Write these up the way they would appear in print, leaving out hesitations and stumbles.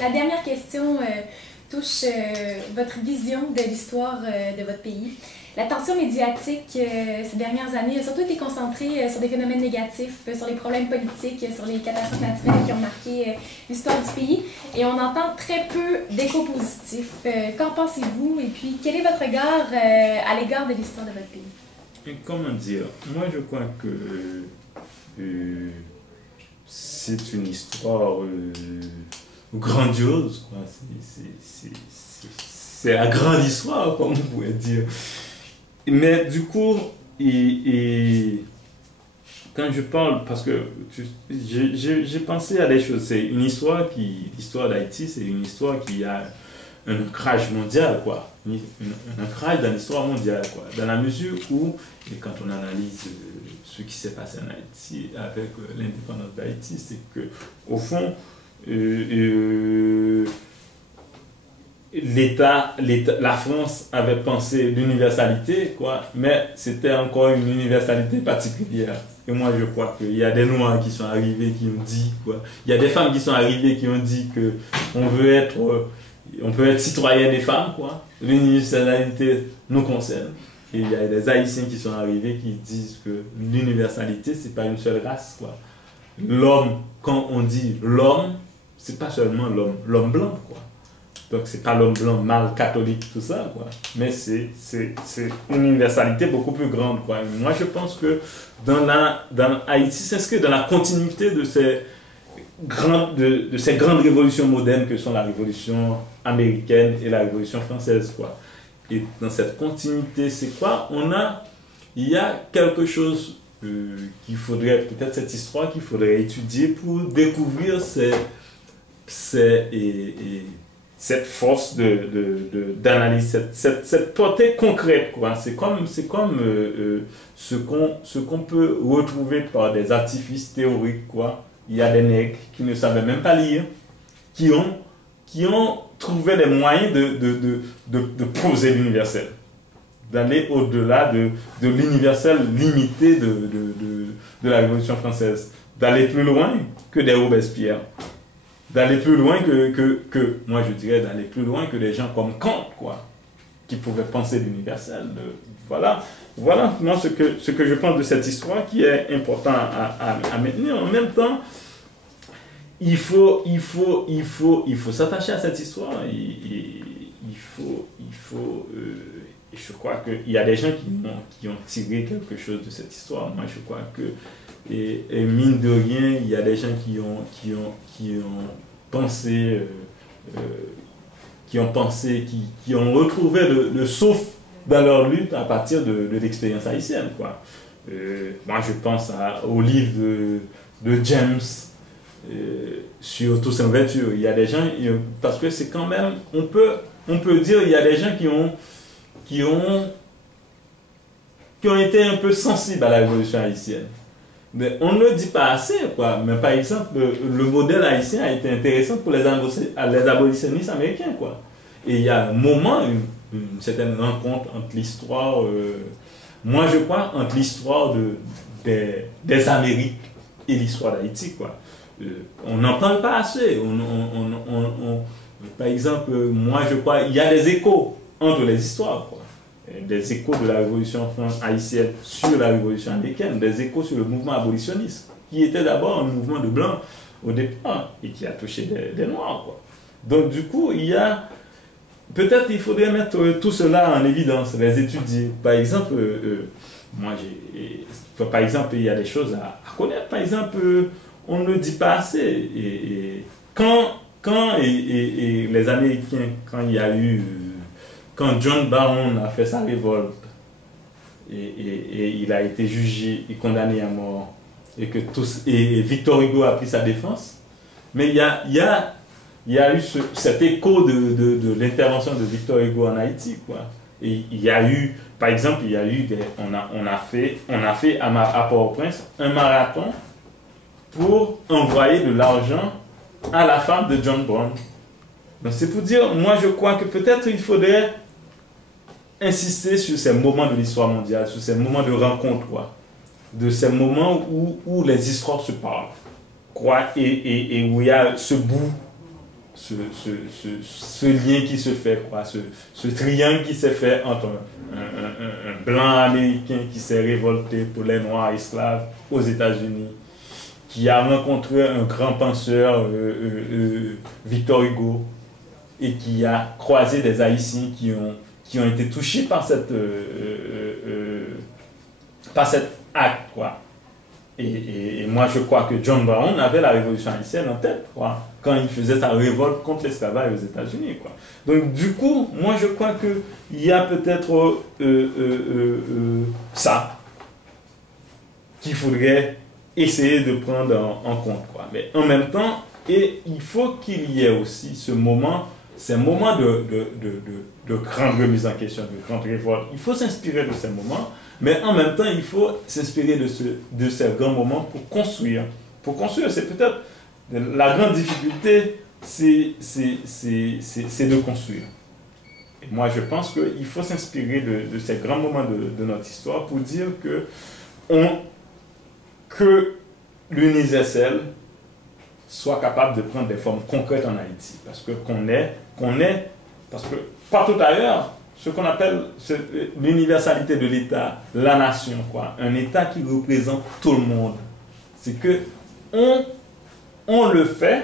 La dernière question touche votre vision de l'histoire de votre pays. L'attention médiatique ces dernières années a surtout été concentrée sur des phénomènes négatifs, sur les problèmes politiques, sur les catastrophes naturelles qui ont marqué l'histoire du pays. Et on entend très peu d'échos positifs. Qu'en pensez-vous? Et puis, quel est votre regard à l'égard de l'histoire de votre pays? Et comment dire? Moi, je crois que c'est une histoire grandiose, quoi. C'est la grande histoire, comme on pourrait dire. Mais du coup, quand je parle, parce que j'ai pensé à des choses, c'est une histoire l'histoire d'Haïti, c'est une histoire qui a un ancrage mondial, quoi. Un ancrage dans l'histoire mondiale, quoi. Dans la mesure où, et quand on analyse ce qui s'est passé en Haïti avec l'indépendance d'Haïti, c'est que, au fond, la France avait pensé l'universalité, quoi, mais c'était encore une universalité particulière. Et moi, je crois qu'il y a des Noirs qui sont arrivés qui ont dit, quoi. Il y a des femmes qui sont arrivées qui ont dit que on peut être citoyen des femmes, quoi. L'universalité nous concerne. Et il y a des Haïtiens qui sont arrivés qui disent que l'universalité, c'est pas une seule race, quoi. L'homme, quand on dit l'homme, c'est pas seulement l'homme blanc, quoi. Donc c'est pas l'homme blanc, mâle, catholique, tout ça, quoi. Mais c'est une universalité beaucoup plus grande, quoi. Et moi, je pense que dans Haïti s'inscrit dans la continuité de ces grandes révolutions modernes que sont la révolution américaine et la révolution française, quoi. Et dans cette continuité, c'est quoi? Il y a quelque chose qu'il faudrait, peut-être cette histoire qu'il faudrait étudier pour découvrir cette force d'analyse, cette portée concrète, quoi. C'est comme ce qu'on peut retrouver par des artifices théoriques, quoi. Il y a des nègres qui ne savaient même pas lire, qui ont trouvé des moyens de poser l'universel, d'aller au-delà de l'universel limité de la Révolution française, d'aller plus loin que des Robespierre, d'aller plus loin moi je dirais d'aller plus loin que des gens comme Kant, quoi, qui pouvaient penser l'universel. Voilà moi ce que je pense de cette histoire qui est important à maintenir. En même temps, il faut s'attacher à cette histoire. Je crois qu'il y a des gens qui ont tiré quelque chose de cette histoire. Moi, je crois que, et mine de rien, il y a des gens qui ont pensé, qui ont retrouvé le souffle dans leur lutte à partir de l'expérience haïtienne, quoi. Moi, je pense au livre de James, sur Toussaint Louverture. Il y a des gens, parce que c'est quand même, on peut dire, il y a des gens qui ont été un peu sensibles à la révolution haïtienne. Mais on ne le dit pas assez, quoi. Mais par exemple, le modèle haïtien a été intéressant pour les abolitionnistes américains, quoi. Et il y a un moment, une certaine rencontre entre l'histoire, moi je crois, entre l'histoire des Amériques et l'histoire d'Haïti, quoi. On n'en parle pas assez. Par exemple, moi je crois, il y a des échos entre les histoires, quoi. Des échos de la révolution haïtienne sur la révolution américaine, des échos sur le mouvement abolitionniste, qui était d'abord un mouvement de blancs au départ et qui a touché des noirs, quoi. Donc du coup, peut-être il faudrait mettre tout cela en évidence, les étudier. Par exemple, par exemple, il y a des choses à connaître. Par exemple, on ne le dit pas assez. Quand les Américains, quand John Brown a fait sa révolte et il a été jugé et condamné à mort et Victor Hugo a pris sa défense, mais il y a eu cet écho de l'intervention de Victor Hugo en Haïti, quoi. Et il y a eu, par exemple, on a fait à Port-au-Prince un marathon pour envoyer de l'argent à la femme de John Brown. Donc c'est pour dire, moi je crois que peut-être il faudrait insister sur ces moments de l'histoire mondiale, sur ces moments de rencontre, quoi. De ces moments où les histoires se parlent, quoi, et où il y a ce bout ce lien qui se fait, quoi, ce triangle qui s'est fait entre un blanc américain qui s'est révolté pour les noirs esclaves aux États-Unis, qui a rencontré un grand penseur, Victor Hugo, et qui a croisé des Haïtiens qui ont été touchés par cet acte, quoi. Et moi, je crois que John Brown avait la révolution haïtienne en tête, quoi, quand il faisait sa révolte contre l'esclavage aux États-Unis, quoi. Donc, du coup, moi, je crois qu'il y a peut-être ça qu'il faudrait essayer de prendre en compte, quoi. Mais en même temps, et il faut qu'il y ait aussi ce moment, ces moments de grande remise en question, de grande révolte. Il faut s'inspirer de ces moments. Mais en même temps, il faut s'inspirer de ces grands moments pour construire. Pour construire, c'est peut-être la grande difficulté, c'est de construire. Et moi, je pense qu'il faut s'inspirer de ces grands moments de notre histoire pour dire que l'universel soit capable de prendre des formes concrètes en Haïti. Parce que parce que partout ailleurs, ce qu'on appelle l'universalité de l'État, la nation, quoi. Un État qui représente tout le monde. C'est que on le fait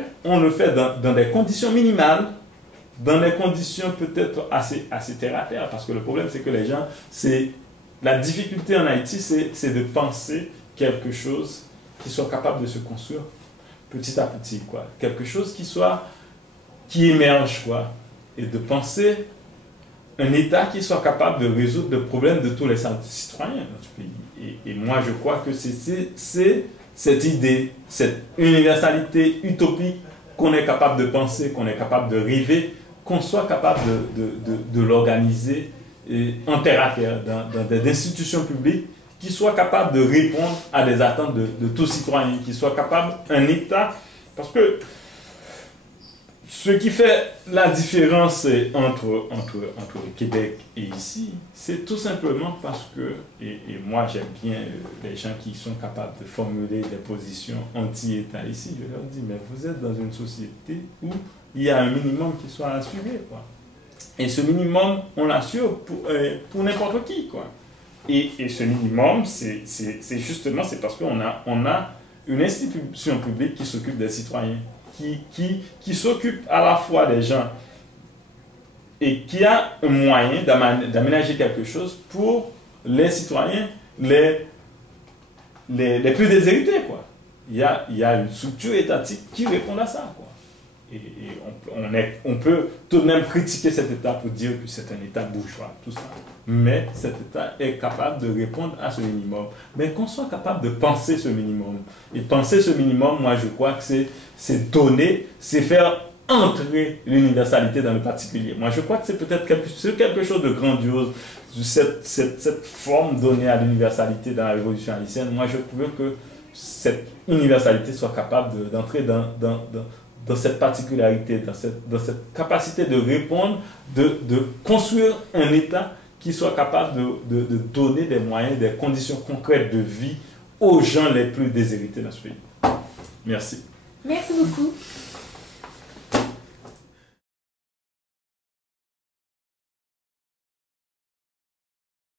dans des conditions minimales, dans des conditions peut-être assez terre à terre. Parce que le problème, c'est que les gens, la difficulté en Haïti, c'est de penser quelque chose qui soit capable de se construire petit à petit, quoi. Quelque chose qui émerge, quoi. Et de penser un État qui soit capable de résoudre le problème de tous les citoyens de notre pays. Et moi, je crois que c'est cette idée, cette universalité utopique qu'on est capable de penser, qu'on est capable de rêver, qu'on soit capable de l'organiser en terre à terre, dans des institutions publiques qui soient capables de répondre à des attentes de tous citoyens, qui soient capables, un État, parce que ce qui fait la différence entre le Québec et ici, c'est tout simplement parce que, et moi j'aime bien les gens qui sont capables de formuler des positions anti-État ici, je leur dis, mais vous êtes dans une société où il y a un minimum qui soit assuré, quoi. Et ce minimum, on l'assure pour n'importe qui, quoi. Et ce minimum, c'est justement, c'est parce qu'on a une institution publique qui s'occupe des citoyens, qui s'occupe à la fois des gens et qui a un moyen d'aménager quelque chose pour les citoyens les plus déshérités, quoi. Il y a une structure étatique qui répond à ça, quoi. Et on peut tout de même critiquer cet État pour dire que c'est un État bourgeois, tout ça. Mais cet État est capable de répondre à ce minimum. Mais qu'on soit capable de penser ce minimum. Et penser ce minimum, moi je crois que c'est donner, c'est faire entrer l'universalité dans le particulier. Moi je crois que c'est peut-être quelque chose de grandiose, cette forme donnée à l'universalité dans la révolution haïtienne. Moi je veux que cette universalité soit capable d'entrer dans cette particularité, dans cette capacité de répondre, de construire un État qui soit capable de donner des moyens, des conditions concrètes de vie aux gens les plus déshérités dans ce pays. Merci. Merci beaucoup.